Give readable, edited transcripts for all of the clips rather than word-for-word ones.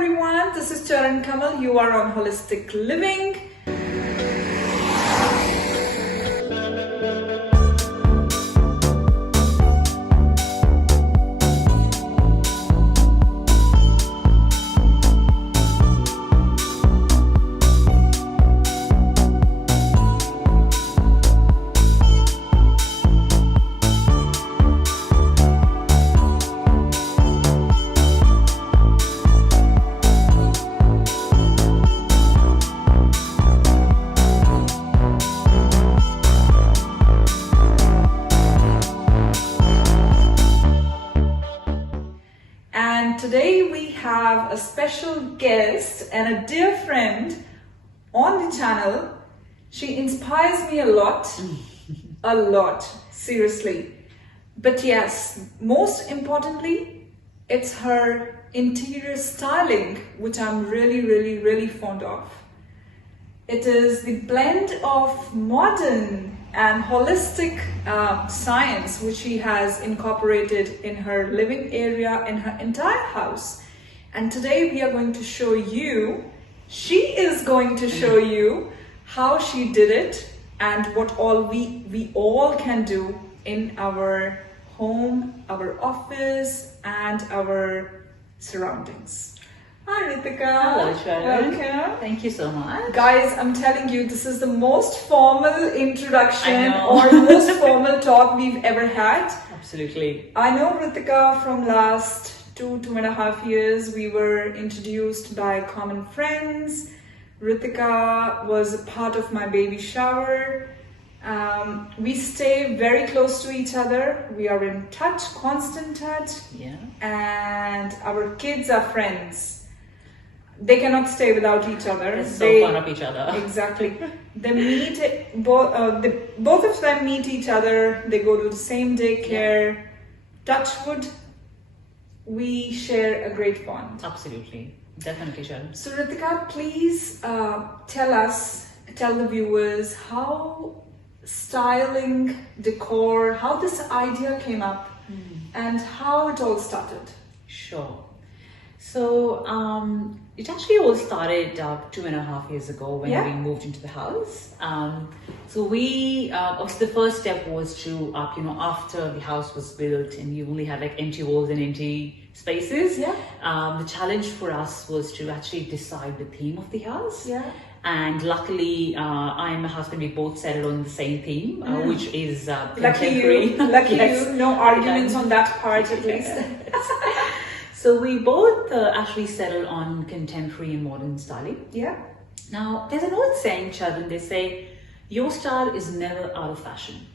everyone, this is Charan Kamal. You are on Holistic Living. And today we have a special guest and a dear friend on the channel. She inspires me a lot, seriously. But yes, most importantly, it's her interior styling, which I'm really fond of. It is the blend of modern and holistic science which she has incorporated in her living area, in her entire house. And today we are going to show you, she is going to show you how she did it and what all we all can do in our home, our office and our surroundings. Hi Ritika. Hello Sharon. Welcome. Thank you so much. Guys, I'm telling you, this is the most formal introduction or most formal talk we've ever had. Absolutely. I know Ritika from last 2.5 years. We were introduced by common friends. Ritika was a part of my baby shower. We stay very close to each other. We are in touch, constant touch. Yeah. And our kids are friends. They cannot stay without each other. They're so fond of each other. Exactly. They meet, both of them meet each other. They go to the same daycare. Yeah. Touchwood, we share a great bond. Absolutely. Definitely, Sharon. So Ritika, please tell the viewers how styling, decor, how this idea came up and how it all started. Sure. So it actually all started 2.5 years ago when we moved into the house. So we, obviously the first step was to, after the house was built and you only had like empty walls and empty spaces. Yeah. The challenge for us was to actually decide the theme of the house. Yeah. And luckily, I and my husband, we both settled on the same theme, which is contemporary. Lucky you, no arguments on that part at least. So we both actually settled on contemporary and modern styling. Yeah. Now, there's an old saying, Charan, they say, your style is never out of fashion.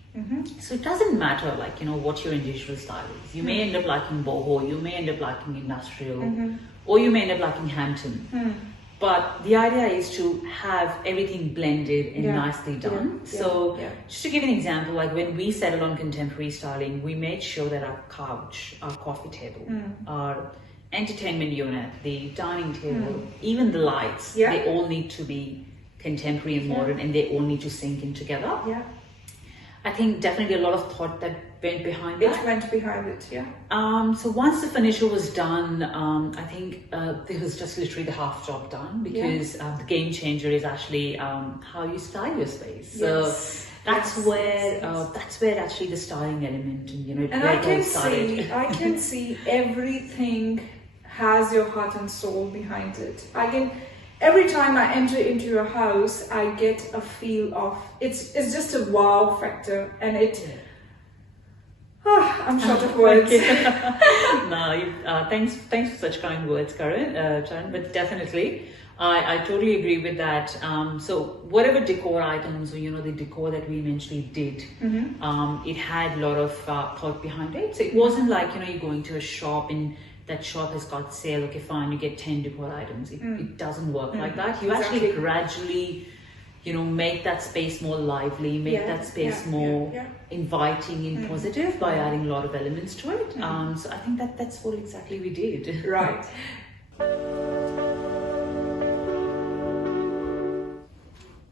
So it doesn't matter what your individual style is. You may end up liking boho, you may end up liking industrial, or you may end up liking Hampton. But the idea is to have everything blended and nicely done. So just to give an example, like when we settled on contemporary styling, we made sure that our couch, our coffee table, our entertainment unit, the dining table, even the lights, they all need to be contemporary and modern and they all need to sync in together. Yeah. I think definitely a lot of thought that went behind it. It went behind it, yeah. So once the furniture was done, I think it was just literally the half job done because the game changer is actually how you style your space. So that's where actually the styling element and I can see everything has your heart and soul behind it. Every time I enter into your house, I get a feel of it's just a wow factor, and I'm short of words. No, thanks for such kind words, Charan. But definitely, I totally agree with that. So whatever decor items or the decor that we eventually did, it had a lot of thought behind it. So it wasn't like you're going to a shop and that shop has got sale, okay fine, you get 10 decor items. It doesn't work like that. You actually gradually make that space more lively, make that space more inviting and positive by adding a lot of elements to it. So I think that's what exactly we did. Right.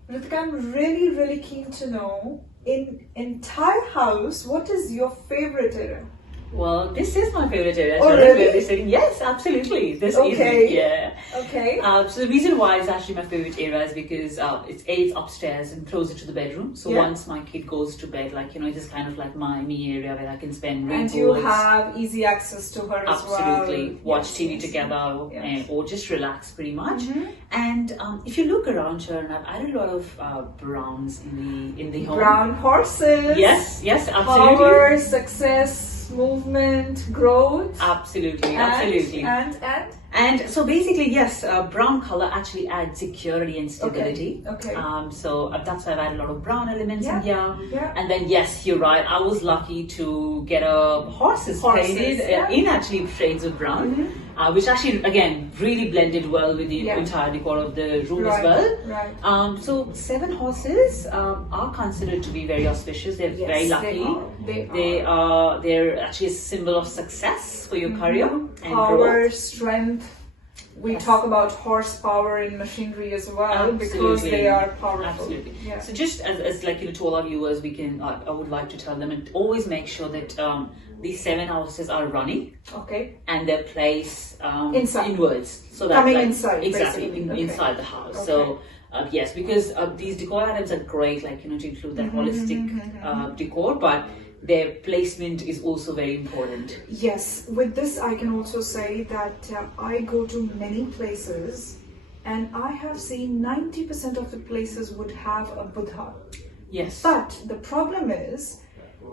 Ritika, I'm really keen to know, in entire house, what is your favorite area? Well, this is my favorite area. Oh, Sharon, really? where we're sitting. Yes, absolutely. This Okay. is, yeah. Okay. So the reason why it's actually my favorite area is because it's upstairs and closer to the bedroom. So Yeah. once my kid goes to bed, like, it's just kind of like me area where I can spend And you have easy access to her as well. absolutely watch Yes, TV yes, together yes. and, or just relax pretty much. Mhm. And if you look around here, and I've added a lot of browns in the home. Brown horses. Yes, absolutely. Power, success, movement, growth. Absolutely, And- absolutely. And And so basically, yes, brown color actually adds security and stability. Okay. So that's why I've added a lot of brown elements in here. Yeah. And then, yes, you're right. I was lucky to get a horses painted yeah. in actually shades of brown, which actually, again, really blended well with the Yeah. entire decor of the room Right, as well. right. So 7 horses are considered to be very auspicious. They're Yes, very they lucky. are. They're actually a symbol of success for your career and Power, growth. strength. We Yes. talk about horsepower in machinery as well because Absolutely. they are powerful. Absolutely. Yeah. So just as like to all our viewers, we can I would like to tell them and always make sure that these 7 houses are running Okay. and they're placed Inside. inwards, so that Coming like, inside, exactly basically. Okay. inside the house. Okay. So yes, because these decor items are great, like to include that holistic decor, but their placement is also very important. Yes, with this I can also say that I go to many places and I have seen 90% of the places would have a Buddha. Yes, But the problem is,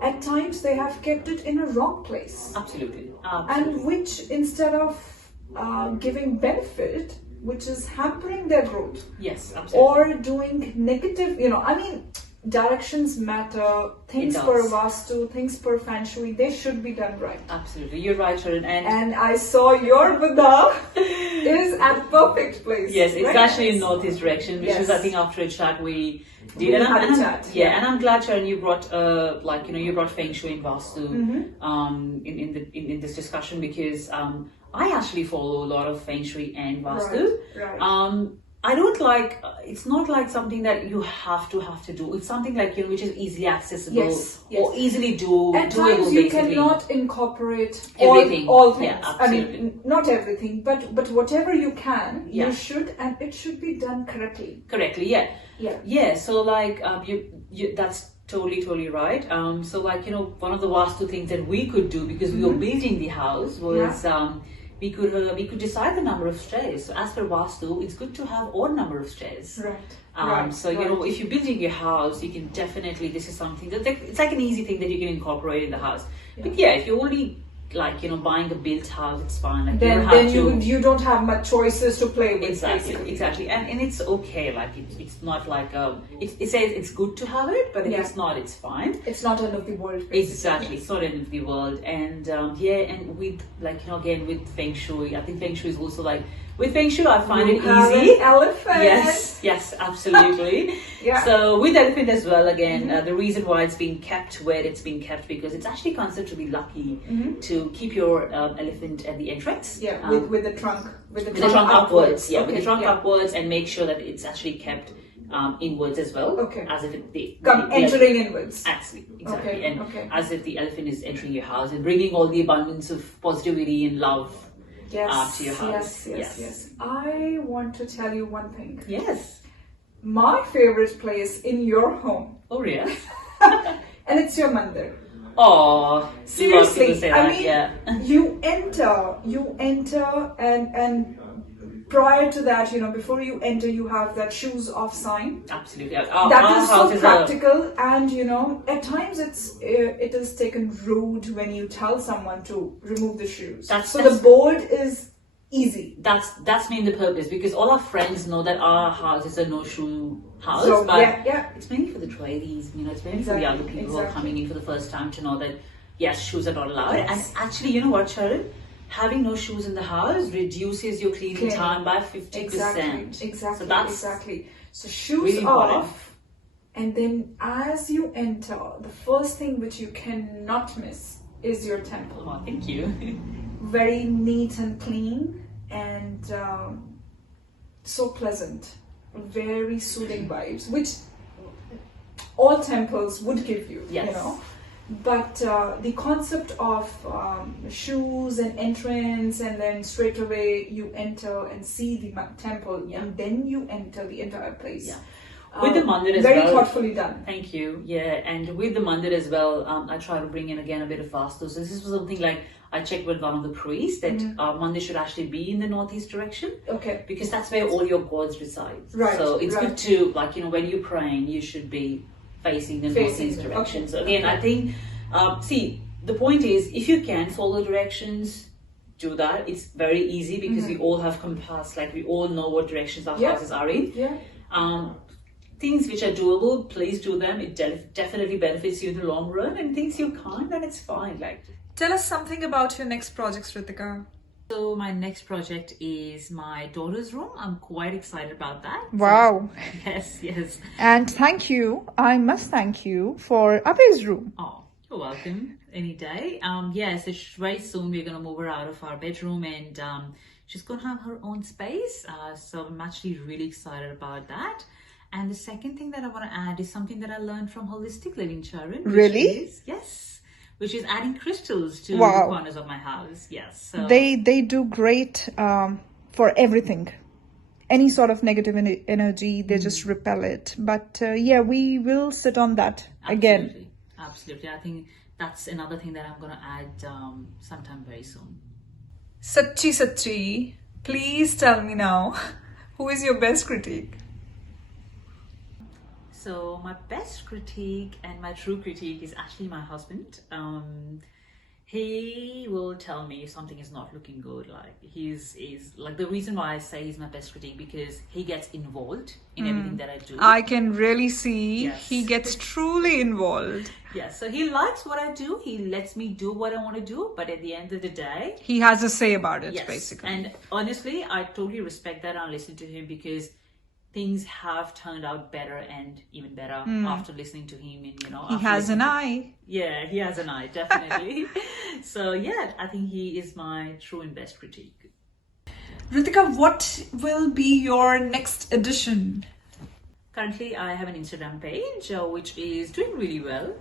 at times they have kept it in a wrong place. absolutely. And which instead of giving benefit, which is hampering their growth Yes, absolutely. or doing negative, directions matter, things It per does. vastu, things per feng shui, they should be done right. Absolutely, you're right, Sharon. And I saw your Buddha is at perfect place. Yes, it's right? actually in northeast direction, which is Yes. I think after a chat we did. We And had a I'm- chat, Yeah, yeah. and I'm glad, Sharon, you brought you brought Feng Shui and Vastu Mm-hmm. in this discussion because I actually follow a lot of Feng Shui and Vastu. Right. I don't like. It's not like something that you have to do. It's something like which is easily accessible Yes, or easily doable. At times you basically. cannot incorporate Everything. all things. Yeah, I mean, absolutely. not everything, but whatever you can, Yeah. you should, and it should be done correctly. Correctly, yeah. Yeah. So like you that's totally right. So like one of the vastu things that we could do because we were building the house was we could decide the number of stairs. So as per vastu, it's good to have odd number of stairs. Right. So if you're building your house, you can definitely, this is something that it's like an easy thing that you can incorporate in the house. But yeah, if you're only like buying a built house, it's fine. Like you don't have Then to. you don't have much choices to play with. basically. Exactly, and it's okay. Like it's not like it says it's good to have it, but if Yeah. it's not, it's fine. It's not end of the world. basically. Exactly, it's not end of the world. And and with again with Feng Shui, I think Feng Shui is also like with Feng Shui, I find You it have easy. an elephant. Yes, absolutely. Yeah. So with elephant as well, again, the reason why it's being kept where it's being kept because it's actually considered to be lucky to keep your elephant at the entrance. Yeah, with the trunk, with the With the trunk upwards, yeah, with the Okay, trunk yeah. upwards, and make sure that it's actually kept inwards as well. Okay. As if it Entering inwards. Actually, exactly, Okay, and okay. as if the elephant is entering your house and bringing all the abundance of positivity and love to your house. Yes. I want to tell you one thing. Yes. My favorite place in your home, Oh, yeah. and it's your mandir. Oh, Seriously, say I that, mean, yeah. you enter, and prior to that, before you enter, you have that shoes off sign. Absolutely. That Our is house so is practical, and at times it is taken rude when you tell someone to remove the shoes. That's- the that's- board is easy. That's mainly the purpose because all our friends know that our house is a no shoe house, So but yeah. it's mainly for the tradies. It's mainly for the Exactly, younger people who are exactly. coming in for the first time to know that yes, shoes are not allowed. Yes. And actually, you know what, Sharon? Having no shoes in the house reduces your cleaning Cleaning. time by 50%. Exactly. So that's Exactly. So shoes really important. off, and then as you enter, the first thing which you cannot miss is your temple. Oh, thank you. Very neat and clean, and so pleasant. Very soothing vibes, which all temples would give you. Yes. but the concept of shoes and entrance, and then straight away you enter and see the temple, and then you enter the entire place. With the mandir as very well. thoughtfully done. Thank you. Yeah, and with the mandir as well, I try to bring in again a bit of vastu. So this is something like I checked with one of the priests that mandir should actually be in the northeast direction. Okay. Because that's where all your gods reside. Right. So it's good to, like, when you're praying, you should be facing the northeast direction. Okay. So again, I think, see, the point is, if you can follow directions, do that. It's very easy because we all have compass, like we all know what directions our houses are in. Yeah. Things which are doable, please do them. It definitely benefits you in the long run, and things you can't, then it's fine. Like, tell us something about your next projects, Ritika. So my next project is my daughter's room. I'm quite excited about that. Wow. So, yes. And thank you. I must thank you for Abhi's room. Oh, you're welcome. Any day. So very soon we're going to move her out of our bedroom, and she's going to have her own space. So I'm actually really excited about that. And the second thing that I want to add is something that I learned from Holistic Living, Sharon. Really? Which is adding crystals to the corners of my house. Yes. So They do great for everything. Any sort of negative energy, they just repel it. But we will sit on that again. Absolutely. I think that's another thing that I'm going to add sometime very soon. Sachi, please tell me now, who is your best critique? So my best critique and my true critique is actually my husband. He will tell me if something is not looking good. Like he's like, the reason why I say he's my best critique, because he gets involved in everything that I do. I can really see he gets truly involved. Yes, so he likes what I do. He lets me do what I want to do, but at the end of the day, he has a say about it, basically. And honestly, I totally respect that. I listen to him because things have turned out better and even better after listening to him. And he has an eye. Yeah, he has an eye, definitely. So I think he is my true and best critique. Ritika, what will be your next edition? Currently, I have an Instagram page which is doing really well,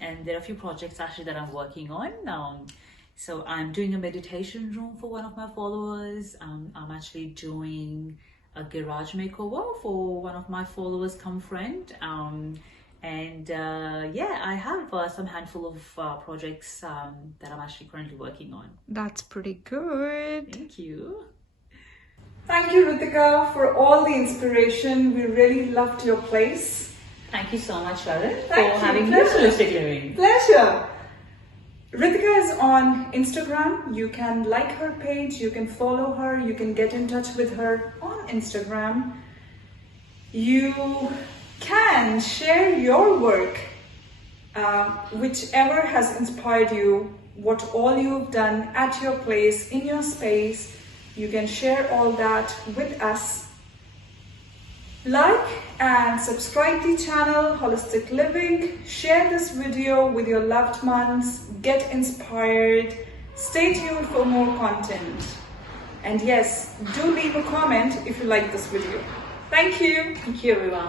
and there are a few projects actually that I'm working on. So I'm doing a meditation room for one of my followers. I'm actually doing a garage makeover for one of my followers come friend. I have some handful of projects that I'm actually currently working on. That's pretty good. Thank you. Thank you, Ritika, for all the inspiration. We really loved your place. Thank you so much, Sharon, for Thank you. having me on Holistic Living. Pleasure. Ritika is on Instagram. You can like her page, you can follow her, you can get in touch with her on Instagram. You can share your work, whichever has inspired you, what all you've done at your place, in your space. You can share all that with us. Like and subscribe the channel Holistic Living. Share this video with your loved ones. Get inspired. Stay tuned for more content. And yes, do leave a comment if you like this video. Thank you. Thank you, everyone.